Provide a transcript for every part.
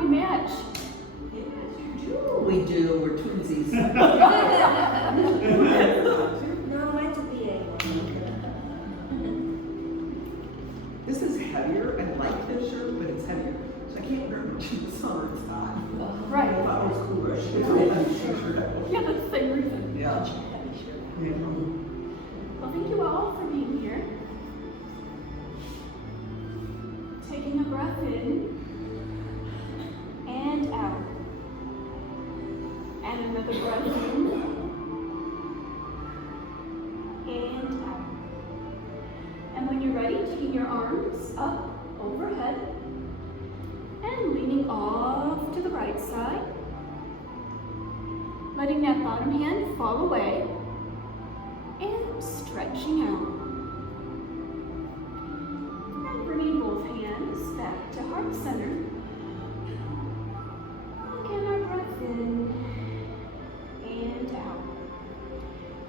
we match. We do, we're twinsies. No, mine's a BA This is heavier, I like this shirt, but it's heavier, so I can't wear it much in the summer, it's hot. Right. I thought it was cooler, I should have a heavy shirt. Yeah, that's the same reason. Yeah. Well, thank you all for being here. Taking a breath in and out. And another breath in and out. And when you're ready, taking your arms up overhead and leaning off to the right side. Letting that bottom hand fall away and stretching out. And bringing both hands back to heart center. Again, our breath in and out.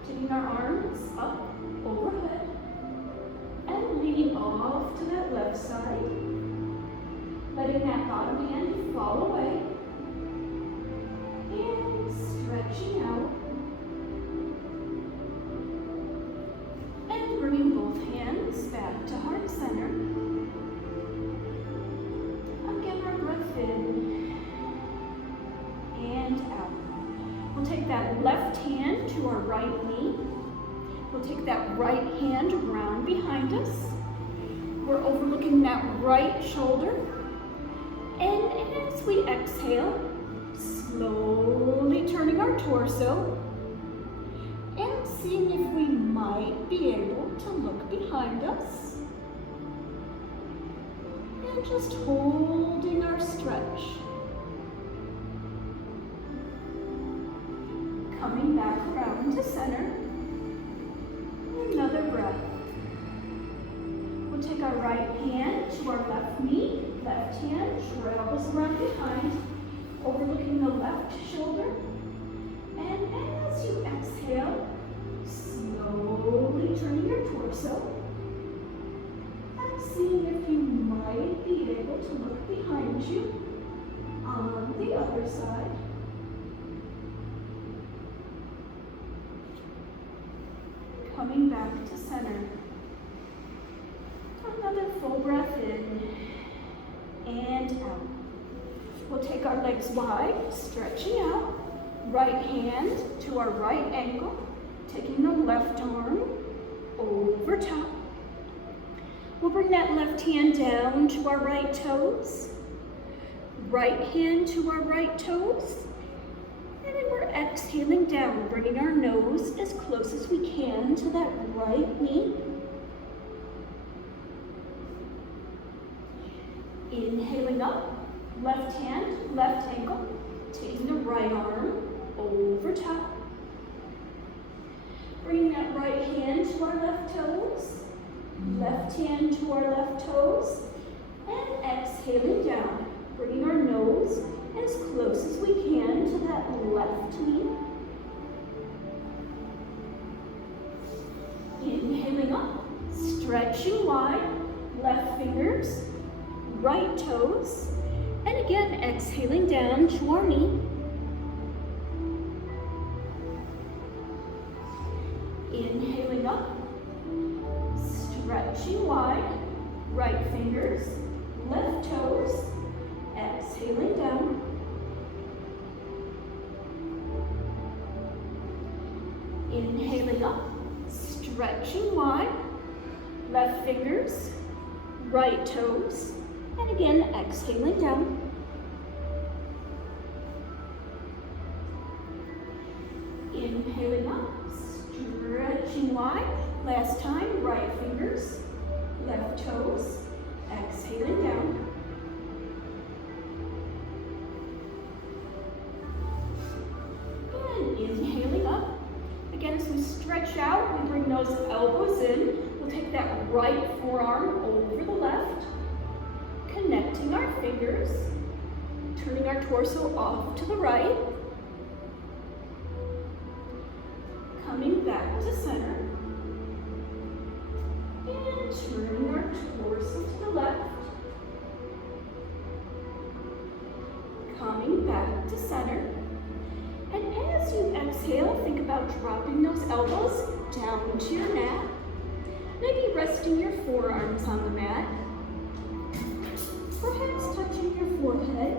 Taking our arms up overhead and leaning off to that left side. Letting that bottom hand fall away and stretching out. And bringing both hands back to heart center. Again, our breath in and out. We'll take that left hand to our right knee. We'll take that right hand around behind us. We're overlooking that right shoulder. And as we exhale, slowly turning our torso and seeing if we might be able to look behind us. And just holding our stretch. Coming back around to center. Another breath. We'll take our right hand to our left knee. Left hand travels around behind, overlooking the left shoulder. And as you exhale, slowly turning your torso and seeing if you might be able to look behind you on the other side. Coming back to center. Another full breath in and out. We'll take our legs wide, stretching out. Right hand to our right ankle, taking the left arm over top. We'll bring that left hand down to our right toes. Right hand to our right toes. And then we're exhaling down, bringing our nose as close as we can to that right knee. Inhaling up, left hand, left ankle, taking the right arm over top. Bringing that right hand to our left toes, left hand to our left toes, and exhaling down, bringing our nose as close as we can to that left knee. Inhaling up, stretching wide, left fingers, right toes, and again exhaling down to our knee. Inhaling up, stretching wide, right fingers, left toes, exhaling down. Inhaling up, stretching wide, left fingers, right toes, and again exhaling down. Inhaling up, stretching wide. Last time, right fingers, left toes, exhaling down. And inhaling up. Again, as we stretch out, we bring those elbows in. We'll take that right forearm over the left, connecting our fingers, turning our torso off to the right, coming back to center, and turning our torso to the left, Coming back to center. And as you exhale, think about dropping those elbows down to your mat. Maybe resting your forearms on the mat. Perhaps touching your forehead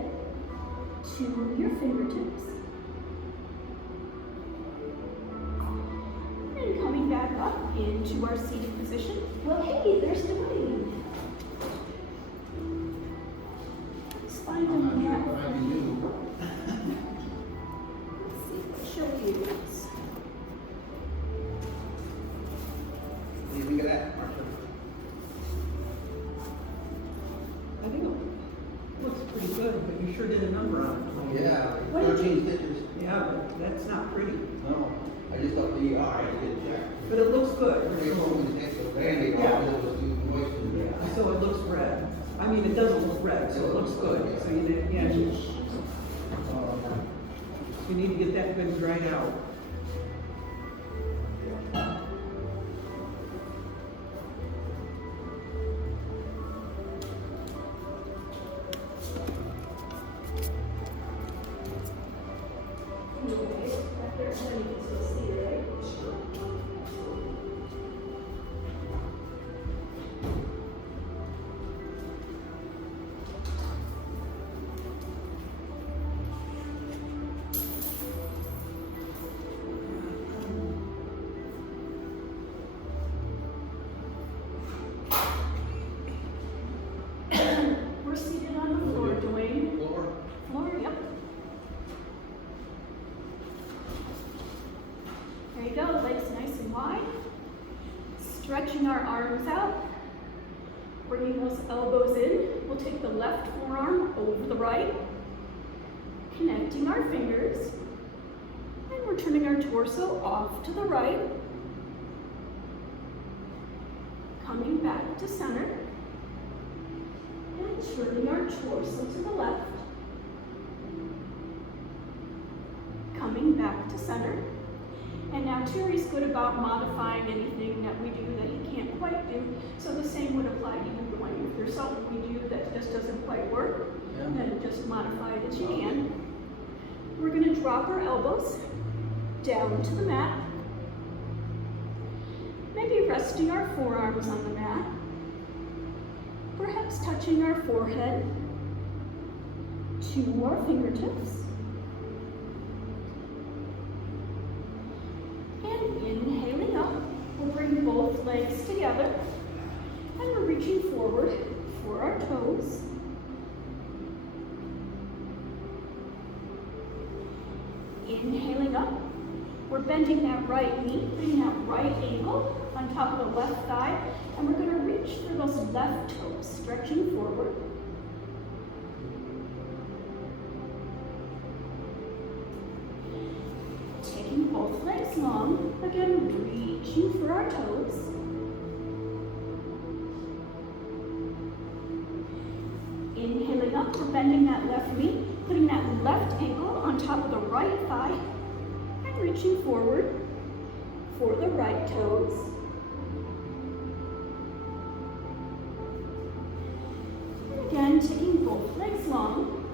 to your fingertips. And coming back up into our seated position. Well, hey, there's Dwayne. Let's find a mat. Let's see what she'll use. What do you think of that, Martha? I think it looks pretty good, but you sure did a number on it. Yeah, What did 13 stitches. Yeah, but that's not pretty. No, I just thought the I had to get checked. But it looks good. They told me to take the Band-Aid off because it was too moist. Yeah, so it looks red. I mean, it doesn't look red, so it looks good. So you did, yeah, you need to get that good dried out. We're seated on the floor, Dwayne. Floor? Floor, yep. There you go, legs nice and wide. Stretching our arms out. Bringing those elbows in. We'll take the left forearm over the right. Connecting our fingers. And we're turning our torso off to the right. Coming back to center. And turning our torso to the left. Coming back to center. And now Terry's good about modifying anything that we do that he can't quite do. So the same would apply to you, Dwayne. If there's something we do that just doesn't quite work, Yeah. then just modify it as you can. We're going to drop our elbows down to the mat. Maybe resting our forearms on the mat. Perhaps touching our forehead to our fingertips. And inhaling up, we'll bring both legs together. And we're reaching forward for our toes. Inhaling up, we're bending that right knee, putting that right ankle on top of the left thigh, and we're going to reach for those left toes, stretching forward. Taking both legs long, again reaching for our toes. Inhaling up, we're bending that left knee, putting that left ankle on top of the right thigh, and reaching forward for the right toes. And again, taking both legs long,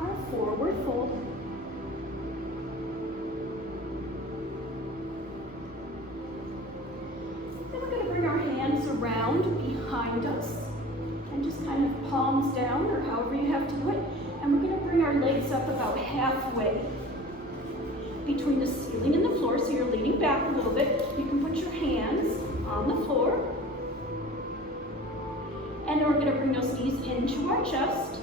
our forward fold. Then we're going to bring our hands around behind us and just kind of palms down, or however you have to do it. And we're going to bring our legs up about halfway between the ceiling and the floor, so you're leaning back a little bit. You can put your hands on the floor. And then we're going to bring those knees into our chest.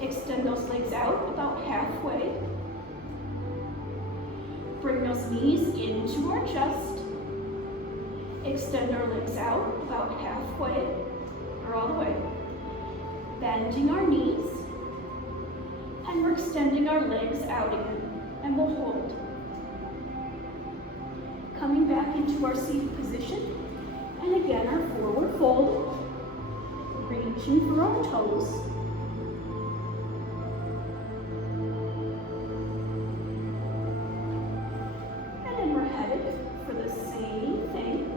Extend those legs out about halfway. Bring those knees into our chest. Extend our legs out about halfway, or all the way. Bending our knees. And we're extending our legs out again. And we'll hold. Coming back into our seated position. And again, our forward fold. Reaching for our toes. And then we're headed for the same thing.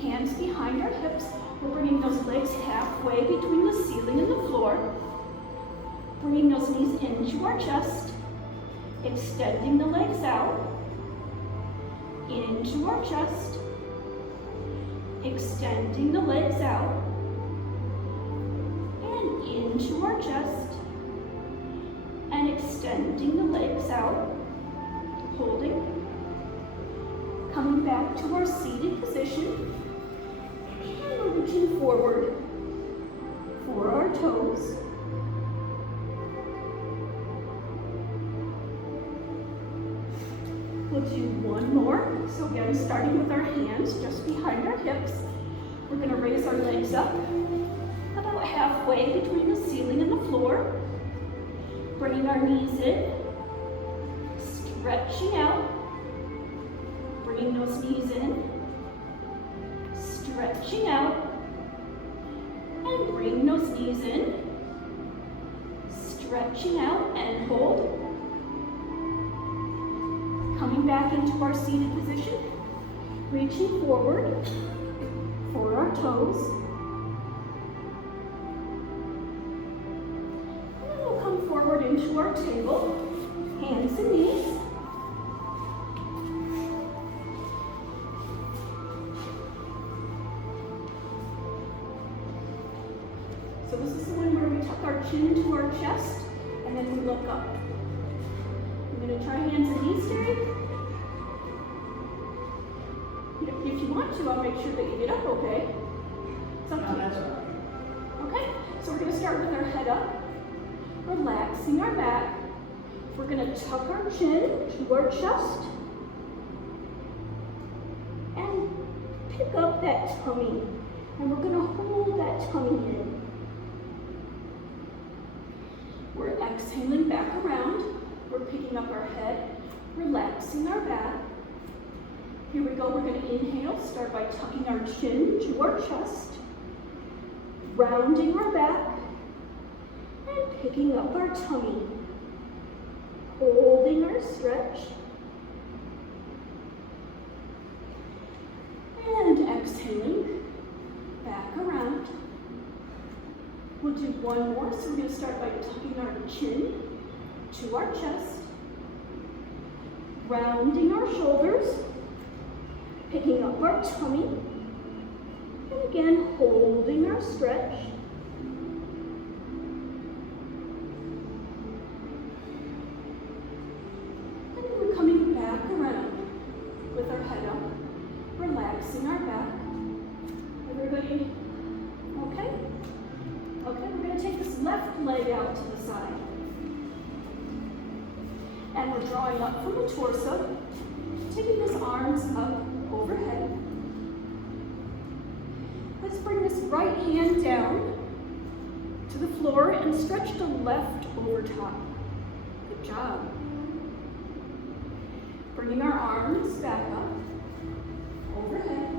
Hands behind our hips. We're bringing those legs halfway between the ceiling and the floor. those knees into our chest, extending the legs out, into our chest, extending the legs out, and into our chest, and extending the legs out, holding, coming back to our seated position, and we're reaching forward for our toes. We'll do one more. So again, starting with our hands just behind our hips, we're going to raise our legs up about halfway between the ceiling and the floor, bringing our knees in, stretching out, bringing those knees in, stretching out, and bring those knees in, stretching out, and hold. Coming back into our seated position, reaching forward for our toes. And then we'll come forward into our table, hands and knees. So this is the one where we tuck our chin to our chest, and then we look up. I'm going to try hands and knees today. If you want to, I'll make sure that you get up okay. It's up to you. That's right. Okay, so we're going to start with our head up, relaxing our back. We're going to tuck our chin to our chest and pick up that tummy. And we're going to hold that tummy in. We're exhaling back around. We're picking up our head, relaxing our back. Here we go, we're going to inhale, start by tucking our chin to our chest, rounding our back, and picking up our tummy, holding our stretch, and exhaling, back around. We'll do one more, so we're going to start by tucking our chin to our chest, rounding our shoulders, picking up our tummy, and again holding our stretch. And then we're coming back around with our head up, relaxing our back. Everybody okay? Okay, we're going to take this left leg out to the side. And we're drawing up from the torso, taking these arms up overhead. Let's bring this right hand down to the floor and stretch the left over top. Good job. Bringing our arms back up overhead.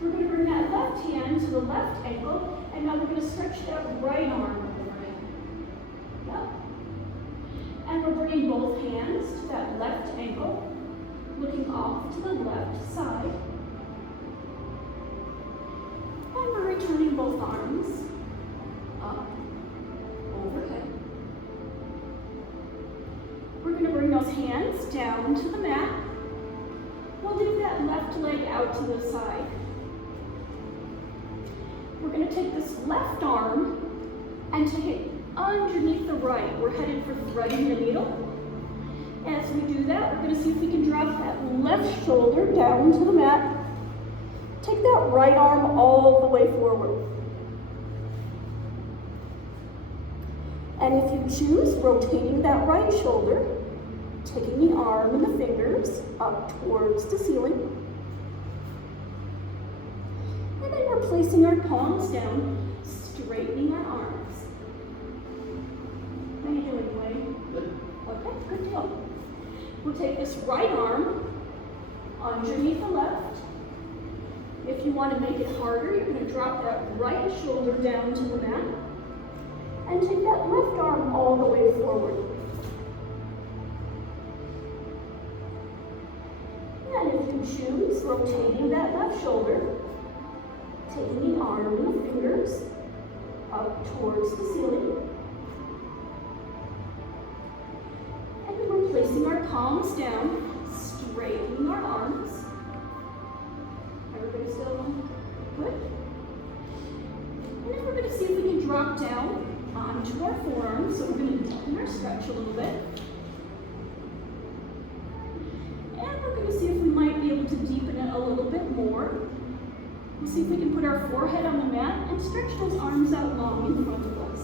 We're going to bring that left hand to the left ankle, and now we're going to stretch that right arm overhead. Yep. And we're bringing both hands to that left ankle, looking off to the left side. And we're returning both arms up, overhead. We're going to bring those hands down to the mat. We'll leave that left leg out to the side. We're going to take this left arm and take it underneath the right. We're headed for threading the needle. As we do that, we're going to see if we can drop that left shoulder down to the mat. Take that right arm all the way forward. And if you choose, rotating that right shoulder, taking the arm and the fingers up towards the ceiling. And then we're placing our palms down, straightening our arms. How are you doing, Wayne? Good. Okay, good deal. We'll take this right arm underneath the left. If you want to make it harder, you're going to drop that right shoulder down to the mat and take that left arm all the way forward. And if you choose, rotating that left shoulder, taking the arm and the fingers up towards the ceiling. placing our palms down, straightening our arms. Everybody still good? And then we're going to see if we can drop down onto our forearms. So we're going to deepen our stretch a little bit. And we're going to see if we might be able to deepen it a little bit more. We'll see if we can put our forehead on the mat and stretch those arms out long in front of us.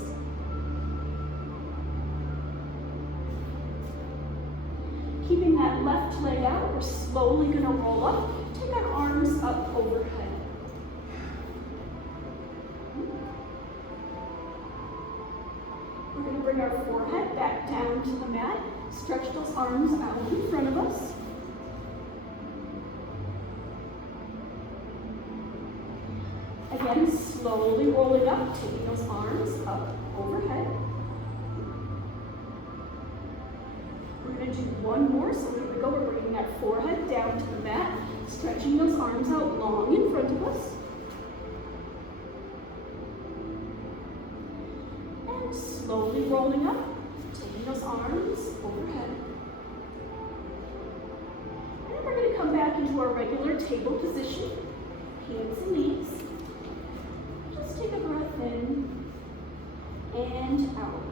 Keeping that left leg out, we're slowly going to roll up. Take our arms up overhead. We're going to bring our forehead back down to the mat. Stretch those arms out in front of us. Again, slowly rolling up, taking those arms up overhead. We're going to do one more, so here we go. We're bringing that forehead down to the mat, stretching those arms out long in front of us. And slowly rolling up, taking those arms overhead. And then we're going to come back into our regular table position, hands and knees. Just take a breath in and out.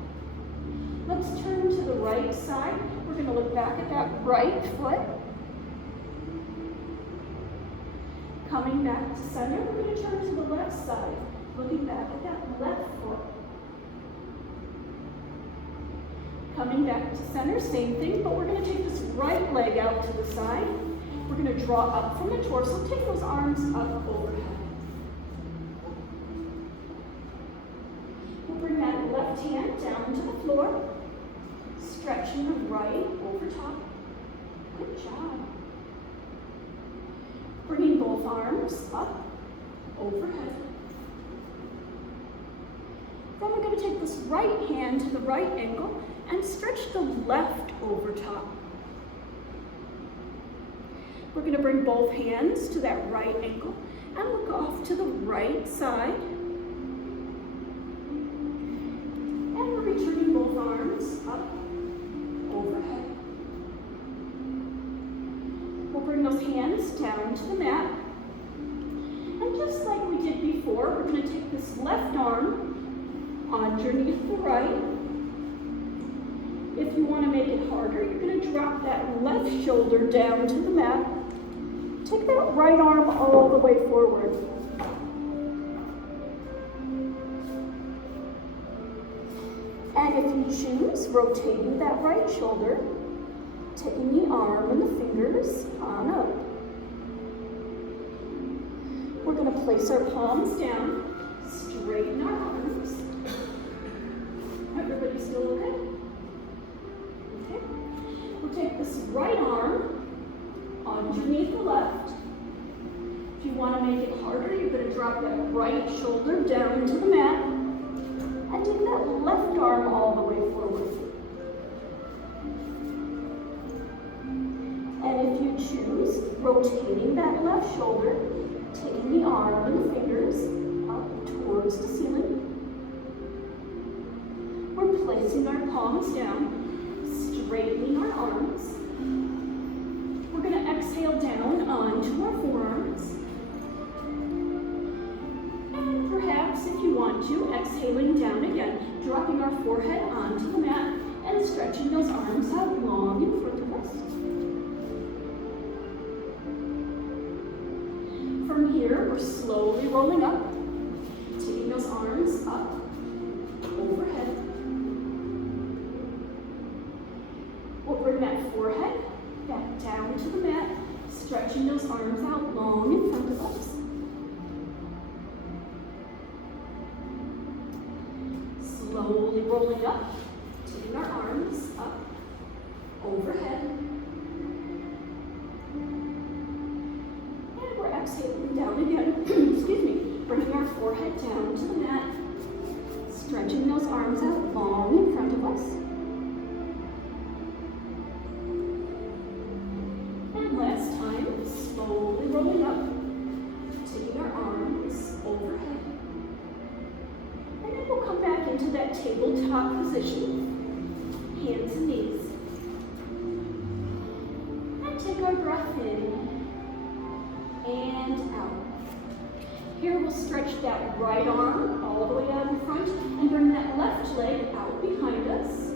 Let's turn to the right side. We're going to look back at that right foot. Coming back to center, we're going to turn to the left side. Looking back at that left foot. Coming back to center, same thing, but we're going to take this right leg out to the side. We're going to draw up from the torso. Take those arms up overhead. We'll bring that left hand down to the floor. Stretching the right over top. Good job. Bringing both arms up, overhead. Then we're going to take this right hand to the right ankle and stretch the left over top. We're going to bring both hands to that right ankle and look off to the right side. And we're returning both arms up, overhead. We'll bring those hands down to the mat. And just like we did before, we're going to take this left arm underneath the right. If you want to make it harder, you're going to drop that left shoulder down to the mat. Take that right arm all the way forward. And if you choose, rotating that right shoulder, taking the arm and the fingers on up. We're going to place our palms down, straighten our arms. Everybody still okay? Okay. We'll take this right arm underneath the left. If you want to make it harder, you're going to drop that right shoulder down to the mat and take that left arm all the way forward. And if you choose, rotating that left shoulder, taking the arm and the fingers up towards the ceiling. We're placing our palms down, straightening our arms. We're going to exhale down onto our forearms. And perhaps, if you want to, exhaling down again, dropping our forehead onto the mat and stretching those arms out long in front of us. From here, we're slowly rolling up, taking those arms up, overhead. We'll bring that forehead back down to the mat, stretching those arms out long in front of us. Slowly rolling up, taking our arms up, overhead. And we're exhaling down again, excuse me, bringing our forehead down to the mat, stretching those arms out long in front of us. And last time, slowly rolling up, taking our arms overhead. And then we'll come back into that tabletop position, hands and knees. our breath in and out. Here we'll stretch that right arm all the way out in front and bring that left leg out behind us.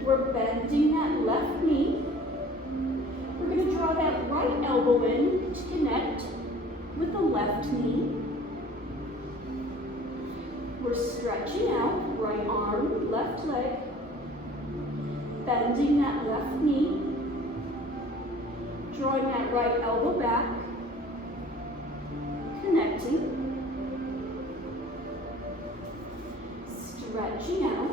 We're bending that left knee. We're going to draw that right elbow in to connect with the left knee. We're stretching out, right arm, left leg, bending that left knee, drawing that right elbow back, connecting, stretching out.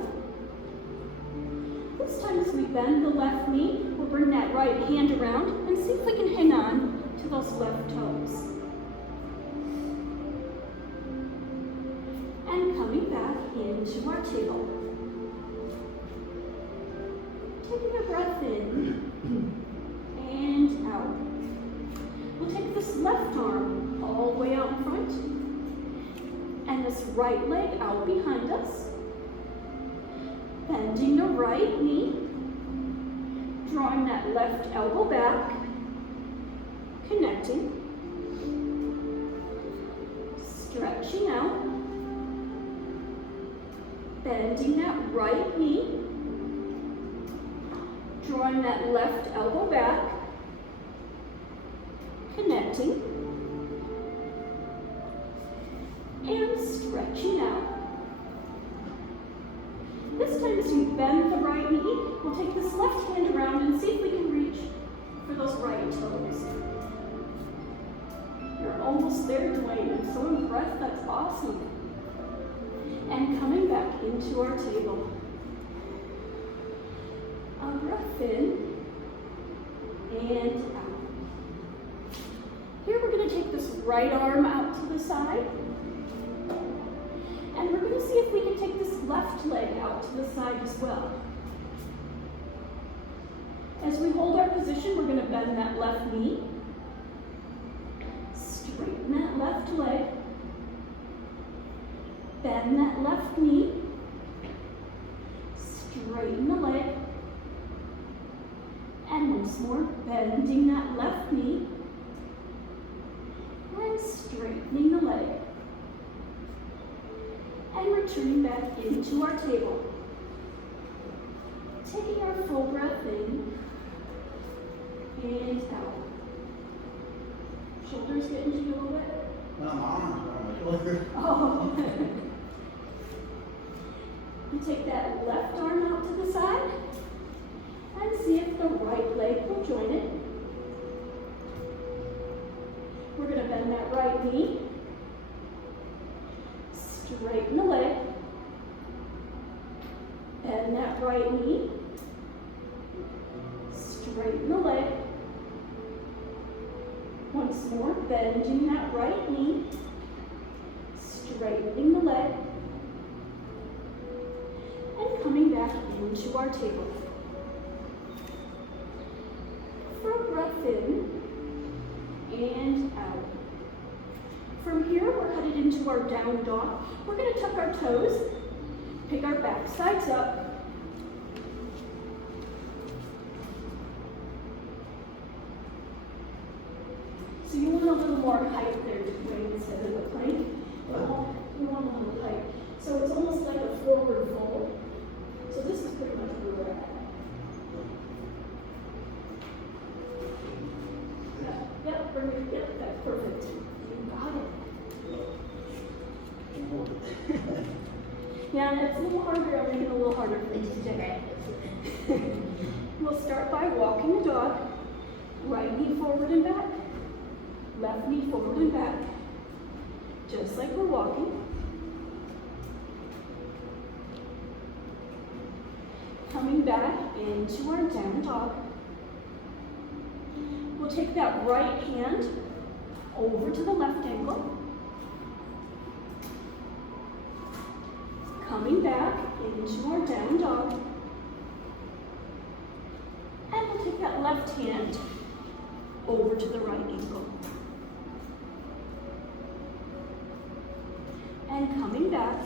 This time as we bend the left knee, we'll bring that right hand around and see if we can hang on to those left toes. And coming back into our table. Taking a breath in and out. We'll take this left arm all the way out in front and this right leg out behind us. Bending the right knee, drawing that left elbow back, connecting, stretching out, bending that right knee, drawing that left elbow back, connecting, and stretching out. This time as we bend the right knee, we'll take this left hand around and see if we can reach for those right toes. You're almost there, Dwayne. I'm so impressed. That's awesome. And coming back into our table. A breath in and out. Here we're going to take this right arm out to the side. And we're going to see if we can take this left leg out to the side as well. As we hold our position, we're going to bend that left knee, straighten that left leg, bend that left knee, straighten the leg, and once more, bending that left knee, and straightening the leg. And returning back into our table. Taking our full breath in and out. Shoulders getting to you a little bit? No, my arms are on my shoulder. Oh. You take that left arm out to the side and see if the right leg will join it. We're going to bend that right knee. Straighten the leg, bend that right knee, straighten the leg, once more, bending that right knee, straightening the leg, and coming back into our table. For a breath in and out. From here, we're headed into our down dog. We're going to tuck our toes, pick our back sides up. So you want a little more height there, Dwayne, instead of the plank. You want a little height. So it's almost like a forward fold. So this is pretty much where we're at. Yep, bring it, yep, that's perfect. You got it. Yeah, it's a little harder. I'll make it a little harder for you today. We'll start by walking the dog. Right knee forward and back. Left knee forward and back. Just like we're walking. Coming back into our down dog. We'll take that right hand over to the left ankle. Coming back into our down dog. And we'll take that left hand over to the right ankle. And coming back,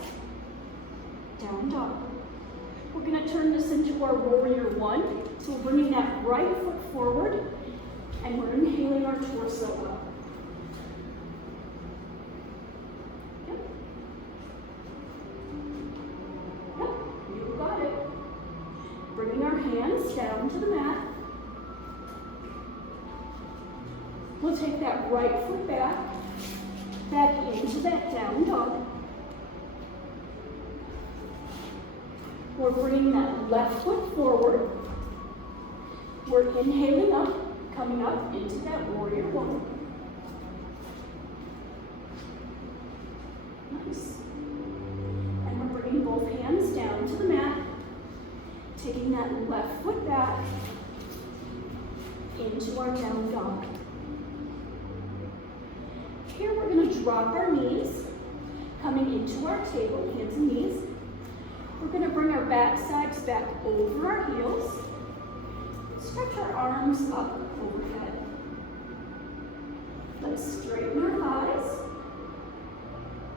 down dog. We're going to turn this into our warrior one. So we're bringing that right foot forward and we're inhaling our torso up. Yep. Yep, you got it. Bringing our hands down to the mat. We'll take that right foot back into that down dog. We're bringing that left foot forward. We're inhaling up, coming up into that warrior one. Nice. And we're bringing both hands down to the mat, taking that left foot back into our down dog. Here we're going to drop our knees, coming into our table, hands and knees. We're going to bring our back sides back over our heels. Stretch our arms up overhead. Let's straighten our thighs.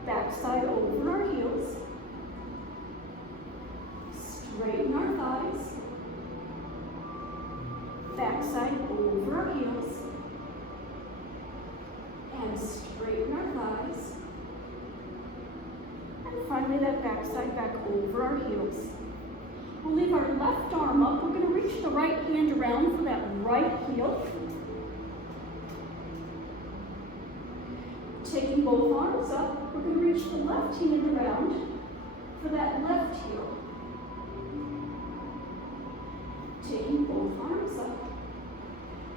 Back side over our heels. Straighten our thighs. Back side over our heels. And straighten our thighs. And finally that back side back over our heels. We'll leave our left arm up. We're going to reach the right hand around for that right heel. Taking both arms up, we're going to reach the left hand around for that left heel. Taking both arms up.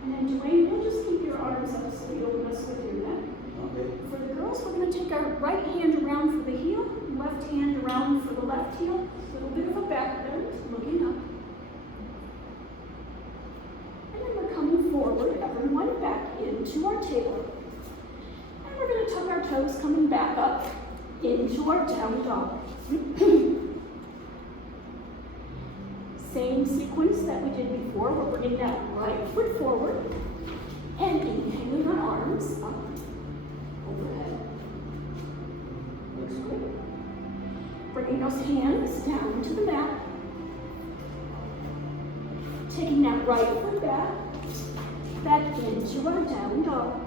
And then Dwayne, we'll just keep your arms up so you don't mess with your neck. Okay. For the girls, we're going to take our right hand around for the heel, left hand around for the left heel. A little bit of a back bend, looking up. And then we're coming forward, everyone back into our table. And we're going to tuck our toes coming back up into our down dog. Same sequence that we did before. We're bringing that right foot forward and inhaling our arms up overhead. Looks good. Bringing those hands down to the mat. Taking that right foot back into our down dog.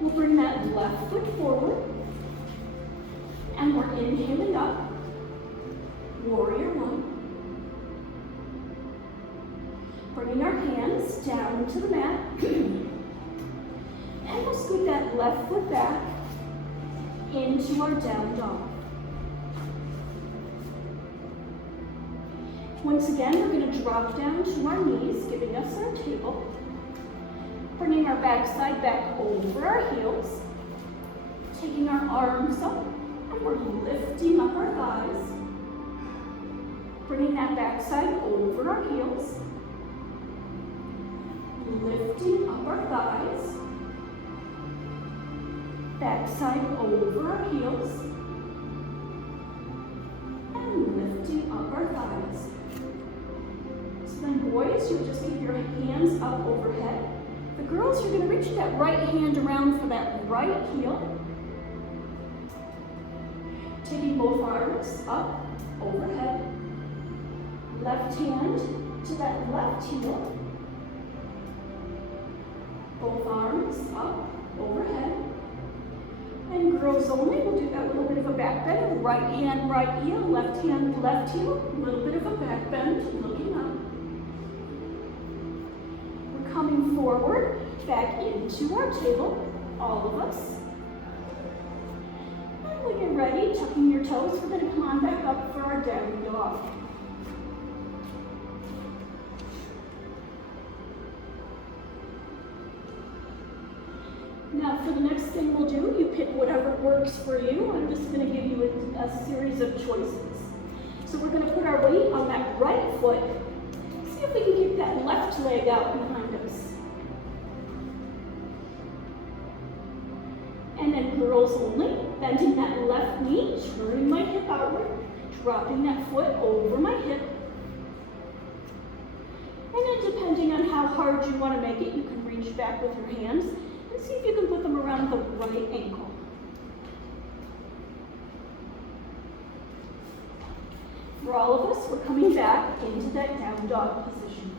We'll bring that left foot forward and we're inhaling up. Warrior one. Bringing our hands down to the mat. And we'll scoot that left foot back into our down dog. Once again, we're going to drop down to our knees, giving us our table. Bringing our backside back over our heels. Taking our arms up, and we're lifting up our thighs. Bringing that backside over our heels. Lifting up our thighs. Backside over our heels. And lifting up our thighs. So then boys, you'll just keep your hands up overhead. The girls, you're going to reach that right hand around for that right heel. Taking both arms up overhead. Left hand to that left heel. Both arms up overhead. And girls only, we'll do that little bit of a back bend. Right hand, right heel. Left hand, left heel. A little bit of a back bend, looking up. We're coming forward, back into our table, all of us. And when you're ready, tucking your toes, we're going to come on back up for our down dog. Now for the next thing we'll do, you pick whatever works for you. I'm just going to give you a series of choices. So we're going to put our weight on that right foot. See if we can keep that left leg out behind us. And then girls only, bending that left knee, turning my hip outward, dropping that foot over my hip. And then depending on how hard you want to make it, you can reach back with your hands. See if you can put them around the right ankle. For all of us, we're coming back into that down dog position.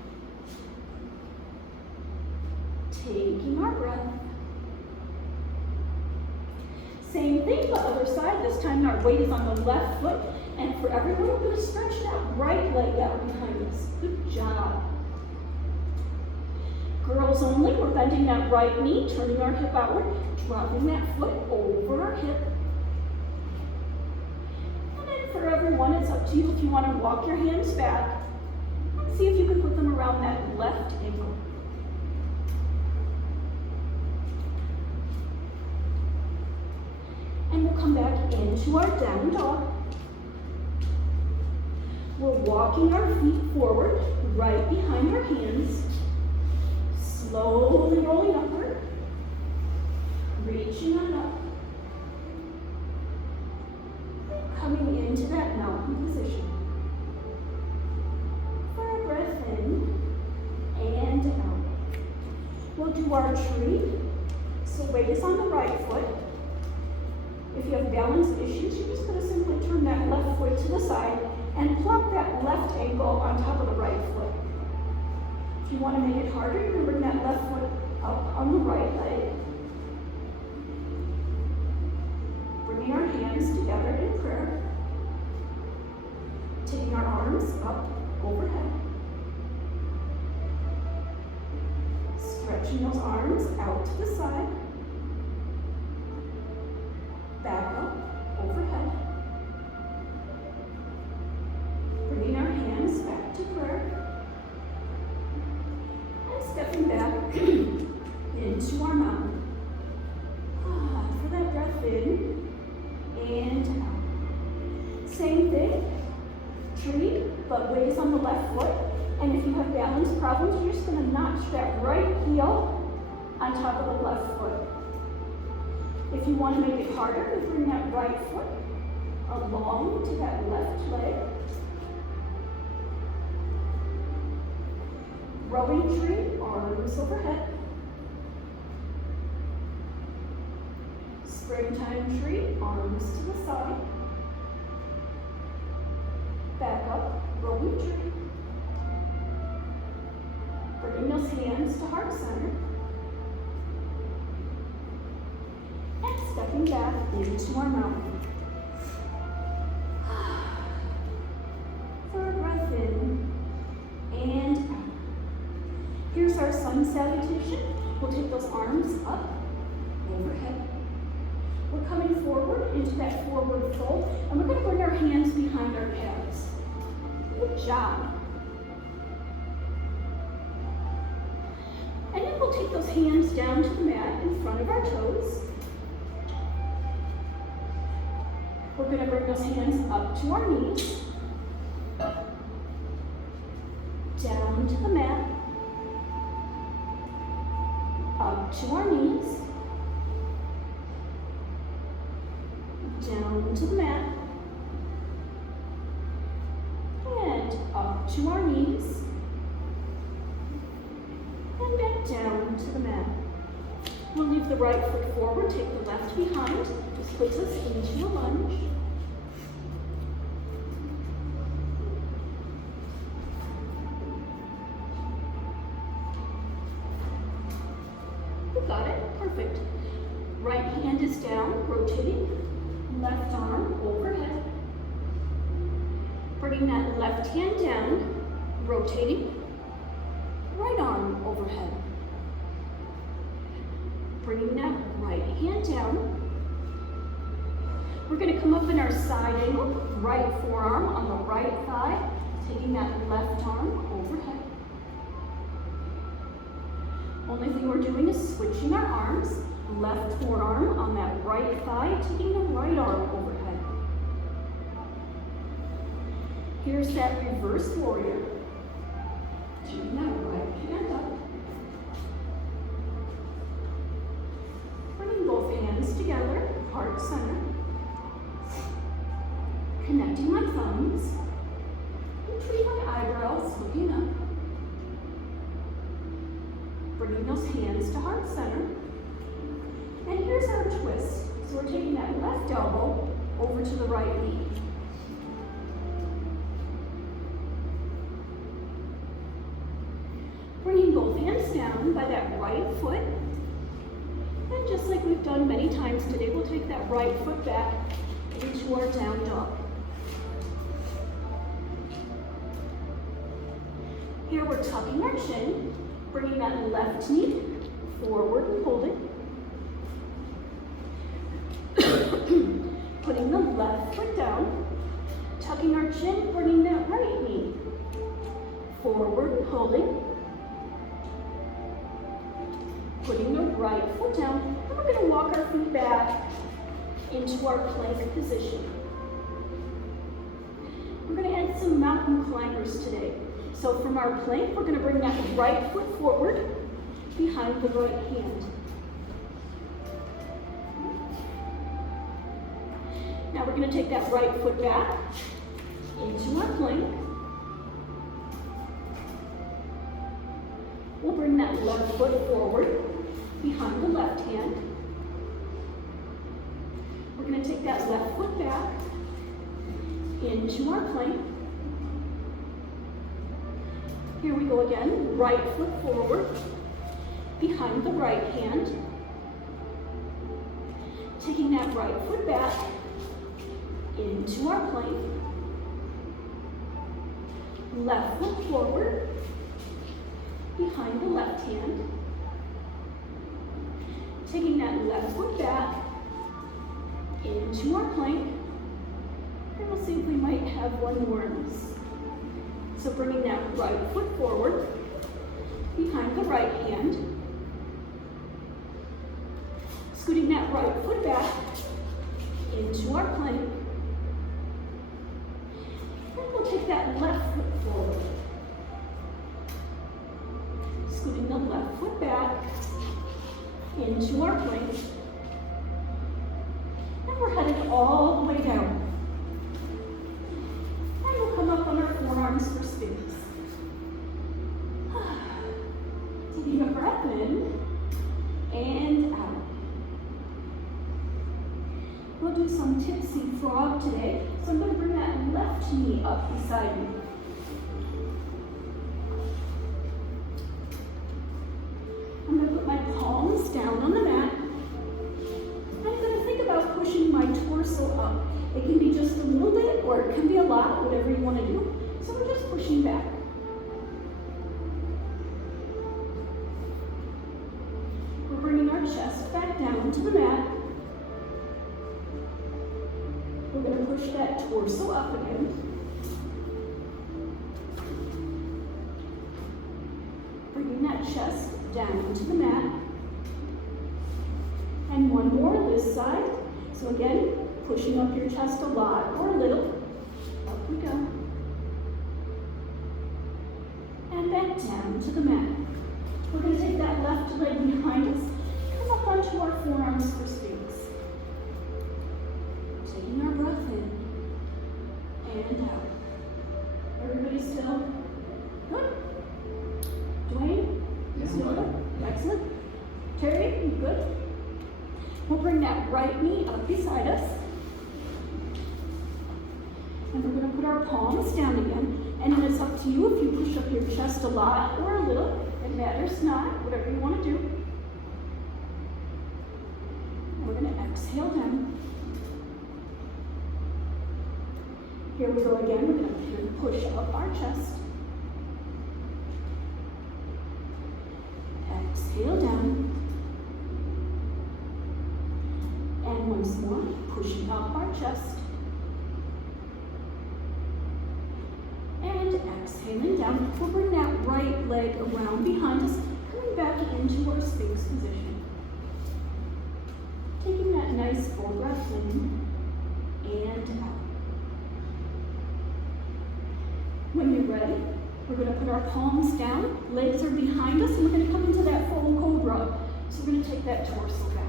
Taking our breath. Same thing, but other side. This time our weight is on the left foot. And for everyone, we're going to stretch that right leg out behind us. Good job. Girls only, we're bending that right knee, turning our hip outward, dropping that foot over our hip. And then for everyone, it's up to you if you want to walk your hands back and see if you can put them around that left ankle. And we'll come back into our down dog. We're walking our feet forward, right behind our hands. Slowly rolling upward, reaching on up, coming into that mountain position. For a breath in and out. We'll do our tree. So weight is on the right foot. If you have balance issues, you're just going to simply turn that left foot to the side and plop that left ankle on top of the right foot. If you want to make it harder, you can bring that left foot up on the right leg. Bringing our hands together in prayer. Taking our arms up overhead. Stretching those arms out to the side. Back up overhead. Bringing our hands back to prayer. Stepping back into our mountain. For that breath in and out. Same thing, tree, but weight is on the left foot. And if you have balance problems, you're just going to notch that right heel on top of the left foot. If you want to make it harder, you bring that right foot along to that left leg. Rowing tree, arms overhead. Springtime tree, arms to the side. Back up, rowing tree. Bringing those hands to heart center. And stepping back into our mountain. For a breath in and out. Here's our sun salutation. We'll take those arms up, overhead. We're coming forward into that forward fold, and we're going to bring our hands behind our calves. Good job. And then we'll take those hands down to the mat in front of our toes. We're going to bring those hands up to our knees. Down to the mat. Up to our knees, down to the mat, and up to our knees, and back down to the mat. We'll leave the right foot forward, take the left behind, this puts us into a lunge. Got it? Perfect. Right hand is down, rotating. Left arm overhead. Bringing that left hand down, rotating. Right arm overhead. Bringing that right hand down. We're going to come up in our side angle, right forearm on the right thigh, taking that left arm overhead. Only thing we're doing is switching our arms, left forearm on that right thigh, taking the right arm overhead. Here's that reverse warrior. Taking that right hand up. Bringing both hands together, heart center. Connecting my thumbs. Between my eyebrows, looking up. Bringing those hands to heart center. And here's our twist. So we're taking that left elbow over to the right knee. hands down by that right foot. And just like we've done many times today, we'll take that right foot back into our down dog. Here we're tucking our chin, bringing that left knee forward and holding. Putting the left foot down, tucking our chin, bringing that right knee forward and holding. Putting the right foot down, and we're going to walk our feet back into our plank position. We're going to add some mountain climbers today. So from our plank, we're going to bring that right foot forward behind the right hand. Now we're going to take that right foot back into our plank. We'll bring that left foot forward behind the left hand. We're going to take that left foot back into our plank. Here we go again, right foot forward behind the right hand. Taking that right foot back into our plank. Left foot forward behind the left hand. Taking that left foot back into our plank. And we'll see if we might have one more in this. So bringing that right foot forward behind the right hand. Scooting that right foot back into our plank. And we'll take that left foot forward. Scooting the left foot back into our plank. And we're headed all the way down. And we'll come up on our forearms for spins. Taking a breath in and out. We'll do some tipsy frog today. So I'm going to bring that left knee up beside me. I'm going to put my palms down on the mat. I'm going to think about pushing my torso up. It can be just a little bit or it can be a lot, whatever you want to do. So we're just pushing back. We're bringing our chest back down to the mat. We're going to push that torso up again. Bringing that chest down to the mat. And one more this side. So again, pushing up your chest a lot or a little. Up we go. And back down to the mat. We're going to take that left leg behind us. Come up onto our forearms for sphinx. Taking our breath in and out. Everybody still good? Dwayne? Yeah, Still I'm good? Excellent. Terry, you good? We'll bring that right knee up beside us. And we're going to put our palms down again. And then it's up to you if you push up your chest a lot or a little. It matters not, whatever you want to do. And we're going to exhale down. Here we go again. We're going to push up our chest. Exhale down. And once more, pushing up our chest. And exhaling down. We'll bring that right leg around behind us, coming back into our Sphinx position. Taking that nice full breath in and out. When you're ready, we're going to put our palms down, legs are behind us, and we're going to come into that full cobra. So we're going to take that torso back.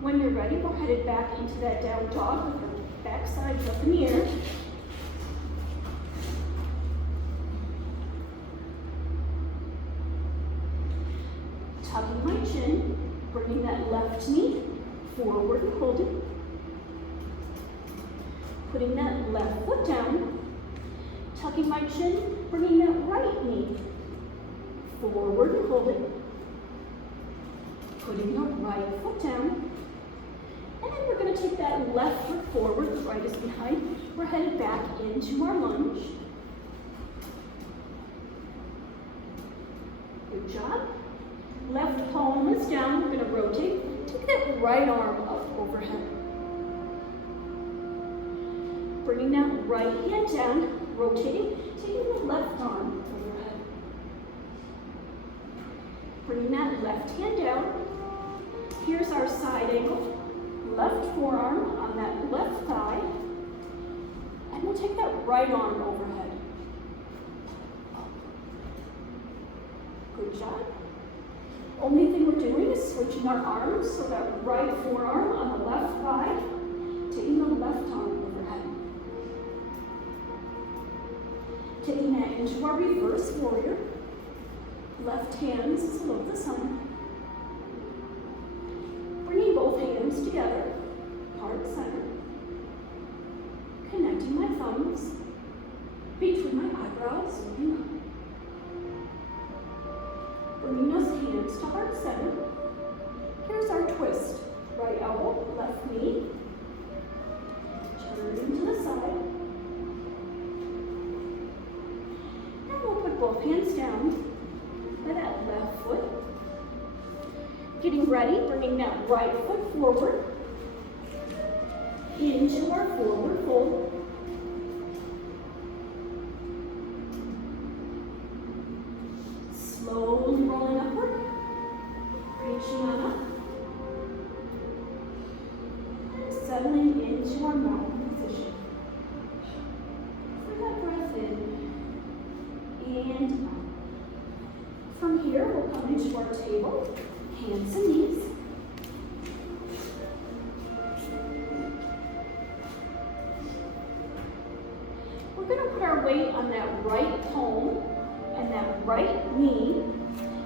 When you're ready, we're headed back into that down dog with our back sides up in the air. Tucking my chin, bringing that left knee forward and holding. Putting that left foot down, Tucking my chin, bringing that right knee forward and hold it. Putting the right foot down. And then we're going to take that left foot forward, the right is behind. We're headed back into our lunge. Good job. Left palm is down, we're going to rotate. Take that right arm up overhead. Bringing that right hand down, rotating, taking the left arm overhead. Bringing that left hand down. Here's our side angle. Left forearm on that left thigh. And we'll take that right arm overhead. Good job. Only thing we're doing is switching our arms, so that right forearm on the left thigh, taking the left arm overhead. Taking that into our reverse warrior. Left hands is above the sun. Bringing both hands together, heart center. Connecting my thumbs between my eyebrows, looking up. Bringing those hands to heart center. Here's our twist. Right elbow, left knee. Turning to the side. And we'll put both hands down by that left foot. Getting ready, bringing that right foot forward into our forward fold. Slowly rolling upward, reaching on up, and settling into our mountain position. Bring that breath in and out. From here, we'll come into our table, hands and knees. We're going to put our weight on that right palm and that right knee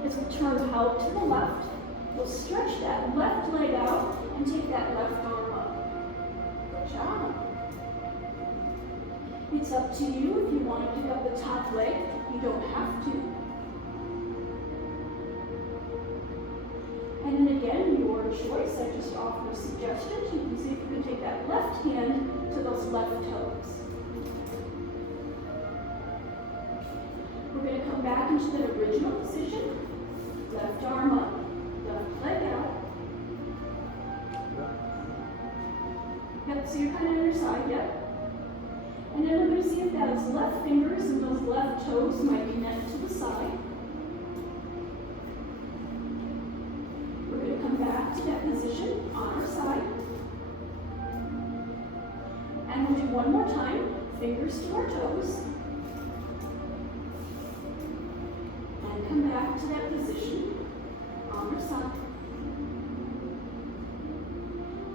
as we turn out to the left. We'll stretch that left leg out and take that left arm up. Good job. It's up to you if you want to pick up the top leg. You don't have to. And then again, your choice. I just offer a suggestion. You can see if you can take that left hand to those left toes. We're going to come back into the original position. Left arm up, left leg out. Yep, so you're kind of on your side, yep. And then we're going to see if those left fingers and those left toes might connect to the side. We're going to come back to that position on our side. And we'll do one more time, fingers to our toes. And come back to that position on our side.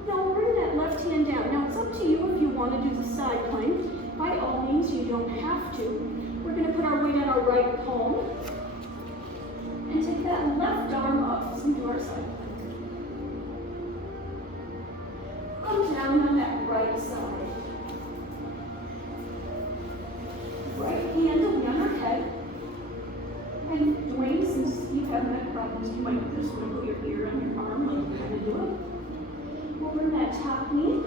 Now we'll bring that left hand down. Now it's up to you if you want to do the side plank. By all means, you don't have to. We're going to put our weight on our right palm and take that left arm up into our side plank. Come down on that right side. Right hand will be on our head. And Dwayne, since you have neck problems, you might just want to put your ear on your arm like you kind of do it. We'll bring that top knee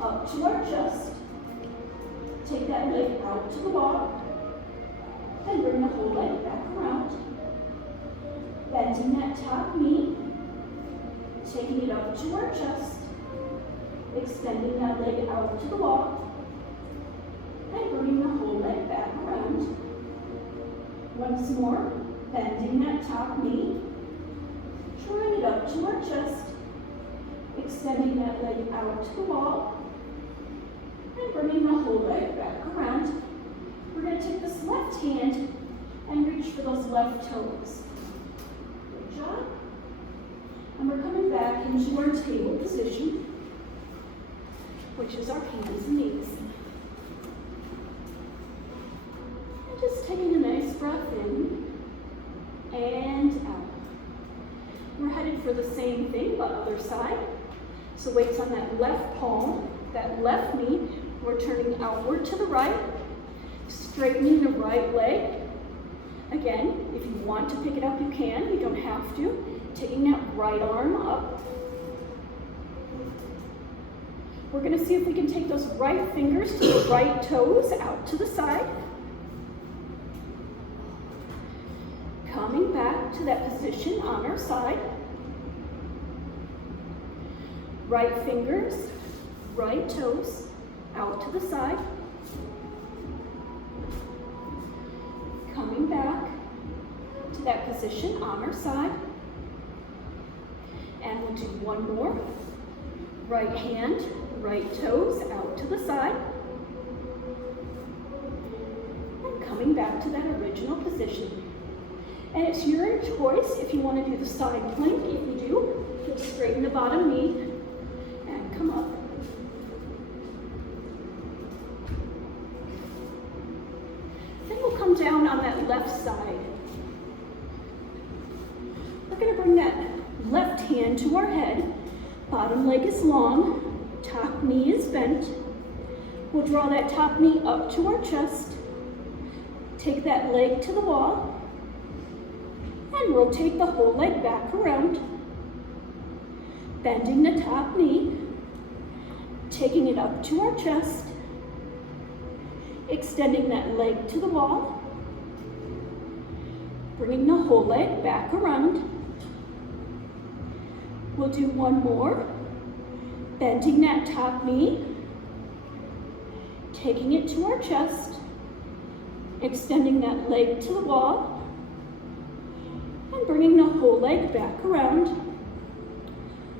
up to our chest. Take that leg out to the wall. And bring the whole leg back around. Bending that top knee. Taking it up to our chest. Extending that leg out to the wall. And bringing the whole leg back around. Once more, bending that top knee, drawing it up to our chest, extending that leg out to the wall, and bringing the whole leg back around. We're going to take this left hand and reach for those left toes. Good job. And we're coming back into our table position, which is our hands and knees. Just taking a nice breath in and out. We're headed for the same thing, but other side. So weight's on that left palm, that left knee. We're turning outward to the right. Straightening the right leg. Again, if you want to pick it up, you can. You don't have to. Taking that right arm up. We're going to see if we can take those right fingers to the right toes out to the side. Coming back to that position on our side. Right fingers, right toes out to the side. Coming back to that position on our side. And we'll do one more. Right hand, right toes out to the side. And coming back to that original position. And it's your choice if you want to do the side plank. If you do, you'll straighten the bottom knee and come up. Then we'll come down on that left side. We're going to bring that left hand to our head. Bottom leg is long, top knee is bent. We'll draw that top knee up to our chest. Take that leg to the wall. And rotate the whole leg back around, bending the top knee, taking it up to our chest, extending that leg to the wall, bringing the whole leg back around. We'll do one more, bending that top knee, taking it to our chest, extending that leg to the wall, and bringing the whole leg back around.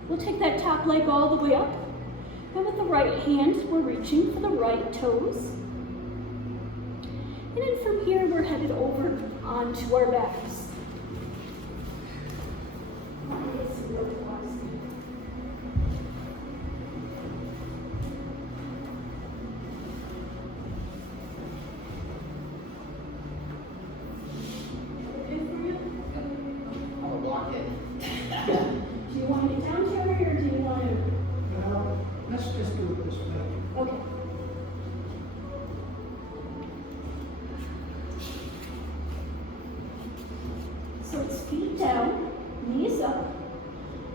We'll take that top leg all the way up, and with the right hand, we're reaching for the right toes. And then from here, we're headed over onto our backs. Do you want to get down, Terry, or do you want to? No, let's just do it this way. Okay. So it's feet down, knees up,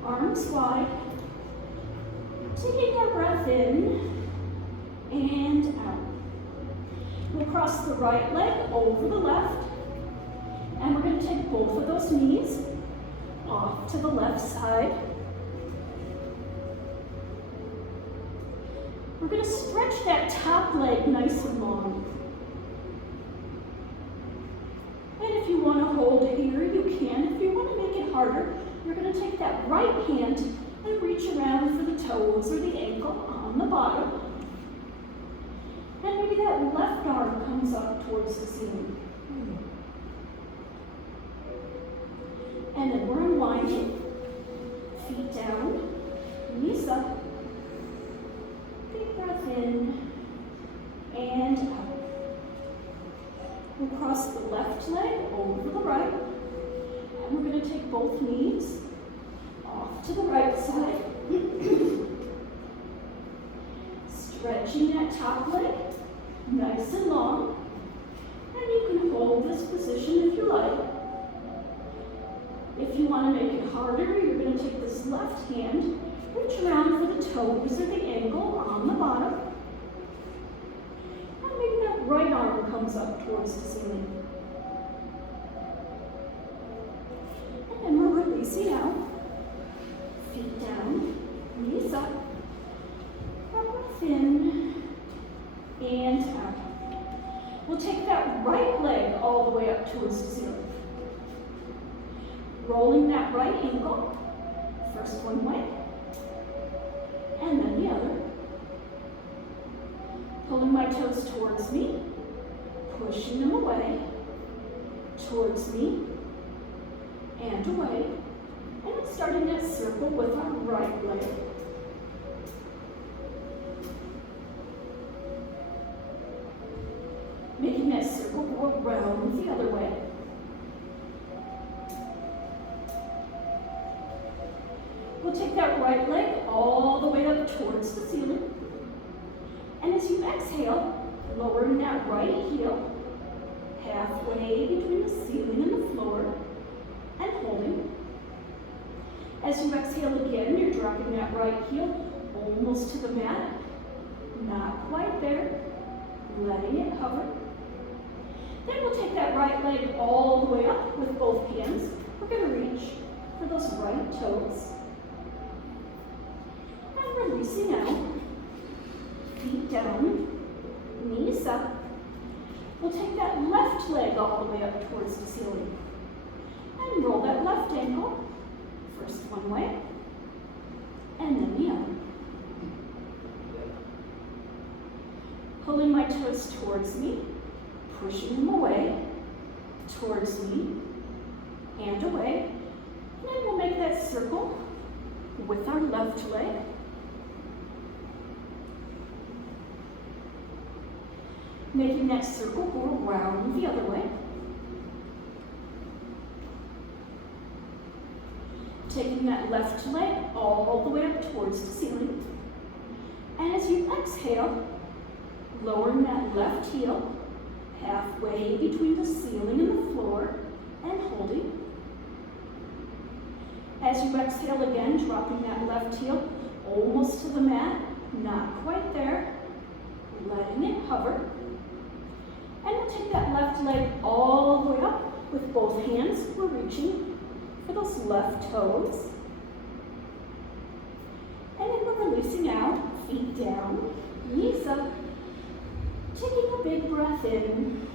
arms wide. Taking our breath in and out. We'll cross the right leg over the left, and we're going to take both of those knees off to the left side. We're going to stretch that top leg nice and long. And if you want to hold it here, you can. If you want to make it harder, you're going to take that right hand and reach around for the toes or the ankle on the bottom. And maybe that left arm comes up towards the ceiling. And then we're unwinding. Feet down, knees up. Big breath in and out. We'll cross the left leg over the right. And we're going to take both knees off to the right side. Stretching that top leg nice and long. And you can hold this position if you like. If you want to make it harder, you're going to take this left hand, reach around for the toes or the ankle on the bottom. And maybe that right arm comes up towards the ceiling. And then we're releasing out. Feet down, knees up. Breath in and out. We'll take that right leg all the way up towards the ceiling. Rolling that right ankle, first one way, and then the other. Pulling my toes towards me, pushing them away, towards me, and away. And then starting that circle with our right leg. Making that circle go around the other way. We'll take that right leg all the way up towards the ceiling. And as you exhale, Lowering that right heel halfway between the ceiling and the floor and holding. As you exhale again, you're dropping that right heel almost to the mat. Not quite there. Letting it hover. Then we'll take that right leg all the way up with both hands. We're going to reach for those right toes. And releasing out. Feet down. Knees up. We'll take that left leg all the way up towards the ceiling. And roll that left ankle. First one way. And then the other. Pulling my toes towards me, pushing them away, towards me, and away. And then we'll make that circle with our left leg. Making that circle go around the other way. Taking that left leg all the way up towards the ceiling. And as you exhale, lowering that left heel halfway between the ceiling and the floor and holding. As you exhale again, dropping that left heel almost to the mat, not quite there, letting it hover. And we'll take that left leg all the way up with both hands. We're reaching for those left toes. And then we're releasing out, feet down, knees up. Taking a big breath in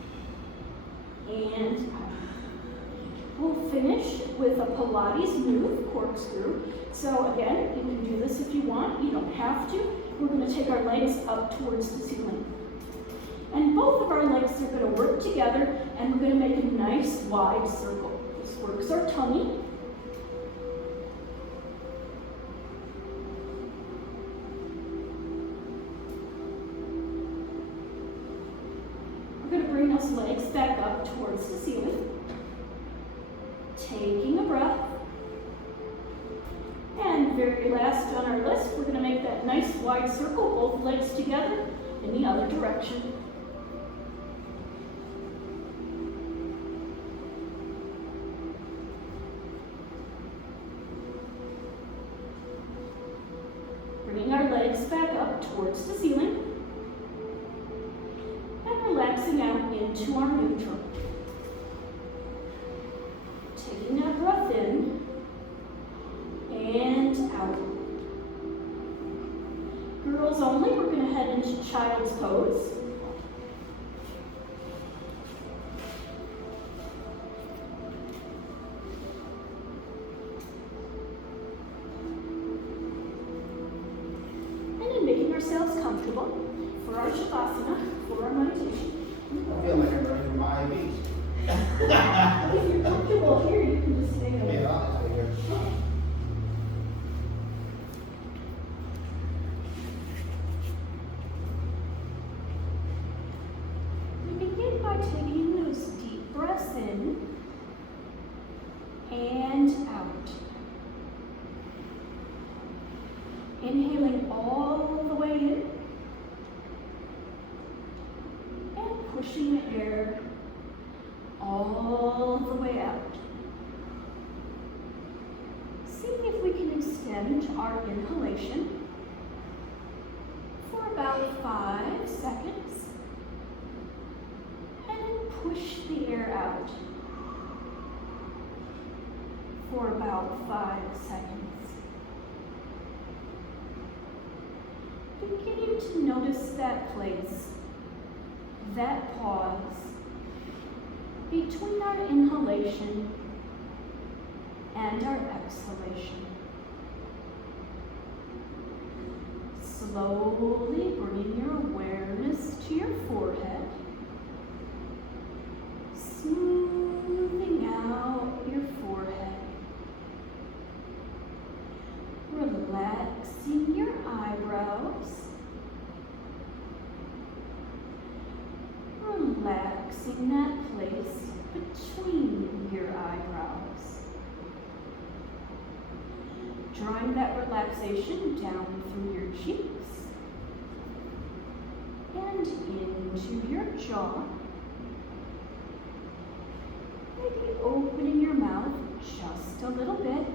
and out. We'll finish with a Pilates move, corkscrew. So again, you can do this if you want. You don't have to. We're going to take our legs up towards the ceiling. And both of our legs are going to work together, and we're going to make a nice wide circle. This works our tummy. We're going to bring those legs back up towards the ceiling. Taking a breath. And very last on our list, we're going to make that nice wide circle, both legs together in the other direction. Bringing our legs back up towards the ceiling. And relaxing out into our neutral. Taking that breath in and out. Girls only, we're going to head into child's pose. And then making ourselves comfortable for our shavasana, for our meditation. I feel like I'm ready for my IVs. If you're comfortable here, you can just stay Yeah, there. I'll stay here. We begin by taking those deep breaths in and out. Inhaling all the way in and pushing the air all the way out. Seeing if we can extend our inhalation for about 5 seconds and then push the air out for about 5 seconds. Beginning to notice that place, that pause between our inhalation and our exhalation. Slowly bringing your awareness to your forehead, smoothing out your forehead, relaxing your eyebrows, relaxing that place between your eyebrows. Drawing that relaxation down through your cheeks and into your jaw. Maybe opening your mouth just a little bit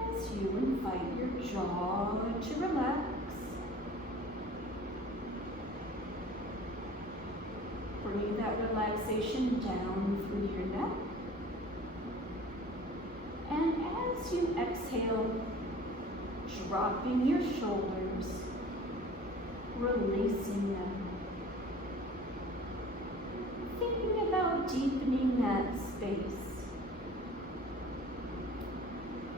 as you invite your jaw to relax. Bringing that relaxation down through your neck. And as you exhale, dropping your shoulders, releasing them. Thinking about deepening that space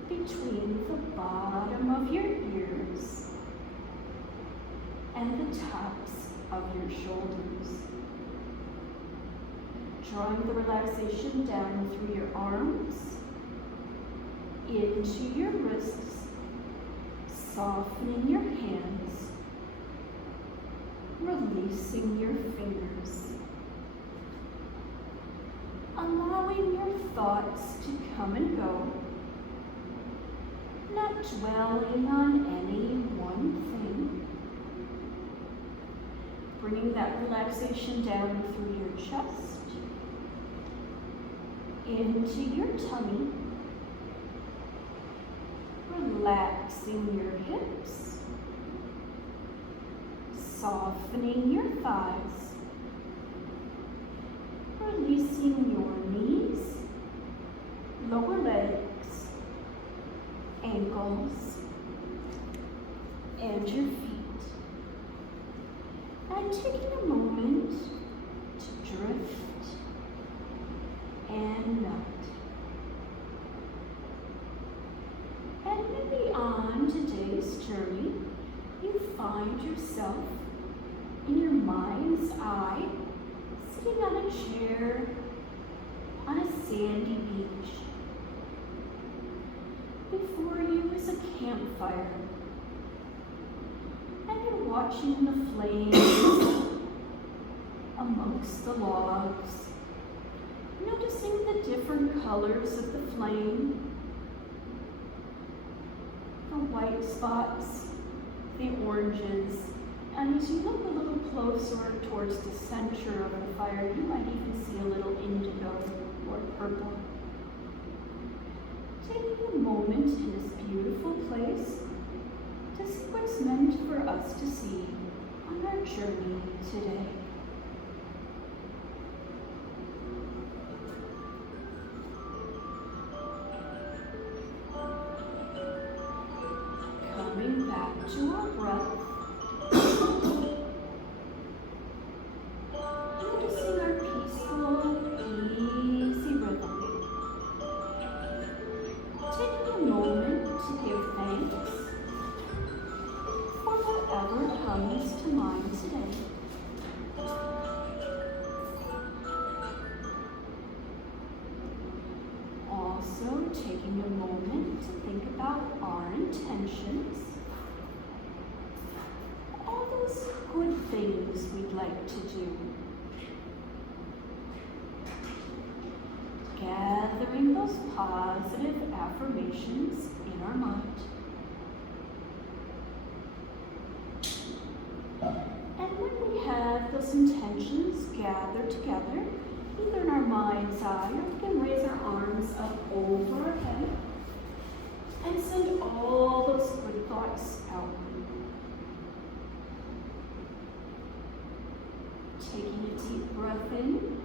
between the bottom of your ears and the tops of your shoulders. Drawing the relaxation down through your arms, into your wrists, softening your hands, releasing your fingers. Allowing your thoughts to come and go, not dwelling on any one thing. Bringing that relaxation down through your chest, into your tummy, relaxing your hips, softening your thighs, releasing your knees, lower legs, ankles, and your feet. And taking a moment to drift and melt. And maybe on today's journey, you find yourself in your mind's eye, sitting on a chair on a sandy beach. Before you is a campfire, and you're watching the flames amongst the logs, noticing the different colors of the flame, the white spots, the oranges, and as you look a little closer towards the center of the fire, you might even see a little indigo or purple. Taking a moment in this beautiful place to see what's meant for us to see on our journey today. Coming back to our breath. Noticing our peaceful, easy rhythm. Taking a moment to give thanks for whatever comes to mind today. Also taking a moment to think about our intentions. All those good things we'd like to do. Gathering those positive affirmations in our mind. And when we have those intentions gathered together, either in our mind's eye, or we can raise our arms up over our head and send all those good thoughts out. Taking a deep breath in,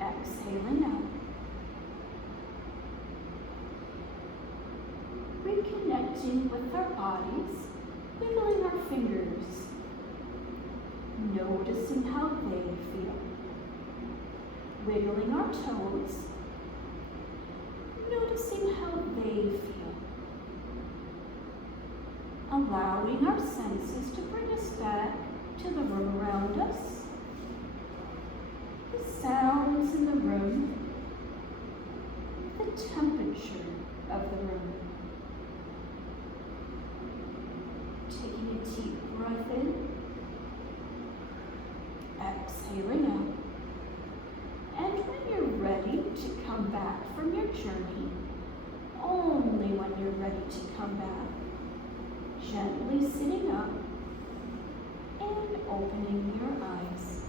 exhaling out. Reconnecting with our bodies, wiggling our fingers, noticing how they feel. Wiggling our toes, noticing how they feel. Allowing our senses to bring us back to the room around us, the sounds in the room, the temperature of the room. Taking a deep breath in, exhaling out. And when you're ready to come back from your journey, only when you're ready to come back, gently sitting up and opening your eyes.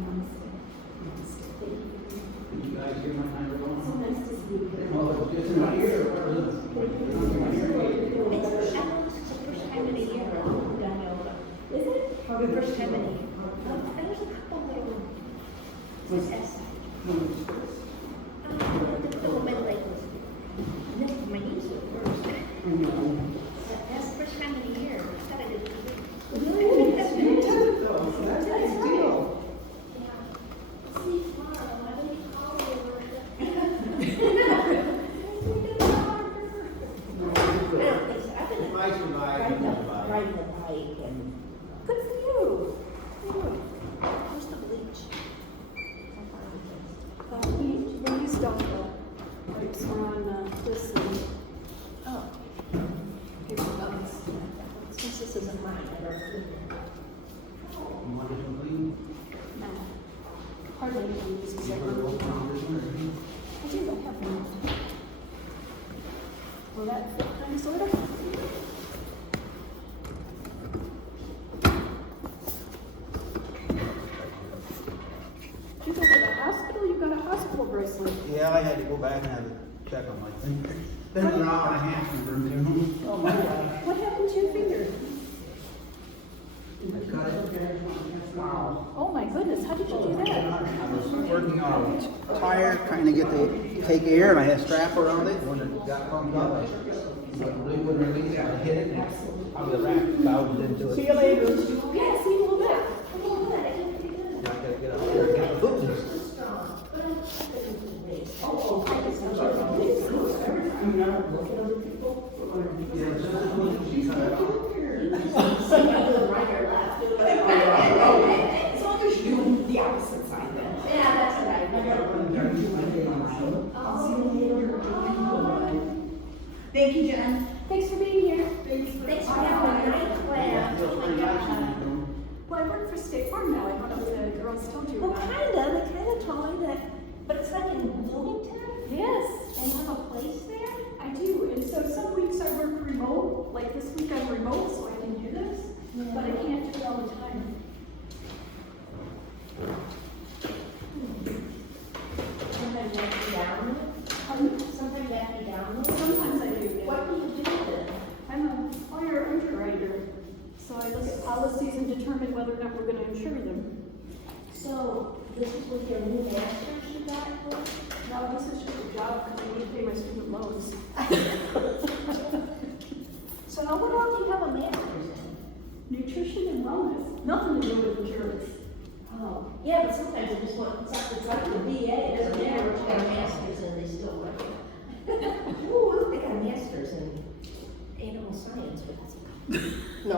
Namaste. You guys hear my timer going? Oh, it's just in my ear. It's the first time in a year I've done yoga. Is it? Probably the first time in a year. There's a couple little, what's that side? The woman like was, my knees were first. But that's the first time in a year. I thought I did. That's a nice deal. See, tomorrow, I think I'll over. I don't think so. I've been If I survive, you survive. riding the bike and. Good for you. Where's the bleach? We used all the pipes are on this end. Oh. Here's the others. Since this isn't mine, I don't need it. You want this one clean? No. Hardly even use You ever work on this one? I do, I have one. Will that fit kind of sort of? Did you go to the hospital? You got a hospital bracelet. Yeah, I had to go back and have a check on my finger. Been an hour and a half in Birmingham. Oh my God. What happened to your finger? I cut it. Wow. Oh my goodness, how did you do that? I was working on a tire, trying to get the take air, and I had a strap around it. When it got bumped up, I wouldn't release it. I hit it, and probably the rack bowed into it. See you later. Yeah, see you a little bit. I gotta get out there and get the boots. Yeah, just as much as she cut it out. As long as you do the opposite side then. Yeah, that's right. Thank you, Jen. Thanks for being here. Thanks for having a night class. Oh my gosh. Well, I work for State Farm now. I don't know if the girls told you Well, about it. they kinda told me that, but it's like in Bloomington, Yes, and you have a place there? I do. And so some weeks I work remote. Like this week I'm remote, so I can do this. But I can't do it all the time. Sometimes you have to be down Pardon? Sometimes you have to be down Sometimes I do. Yeah. What do you do then? I'm a fire underwriter, so I look at policies and determine whether or not we're going to insure them. So, this is with your new master's you got? No, this is just a job because I need to pay my student loans. So what else do you have a master's in? Nutrition and wellness, nothing to do with insurance. Oh, yeah, but sometimes it just wants, it's like the VA, it doesn't matter what you got a master's in, they still want you. Ooh, they got a master's in animal science, but that's. No.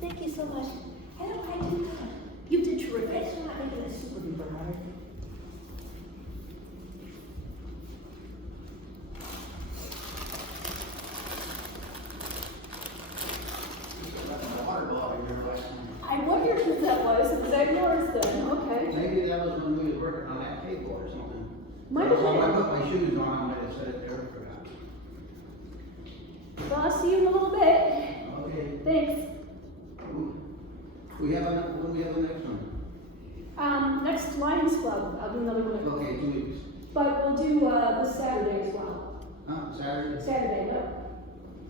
Thank you so much. How do I do that? You did terrific. Thanks for not making it super duper hard. I wondered who that was. It was yours then. Okay. Maybe that was when we were working on that table or something. Might have When I been. put my shoes on, I might have set it there, forgot. Well, I'll see you in a little bit. Okay. Thanks. We have when we have the next one? Next Lions Club, I'll do another one. Okay, 2 weeks. But we'll do this Saturday as well. Saturday? Saturday, yep.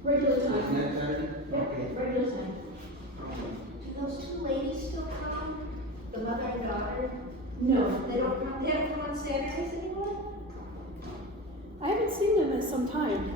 Regular time. Next Saturday? Yep, Okay. regular time. Do those two ladies still come? The mother and daughter? No, They don't come on Saturdays anymore? I haven't seen them in some time.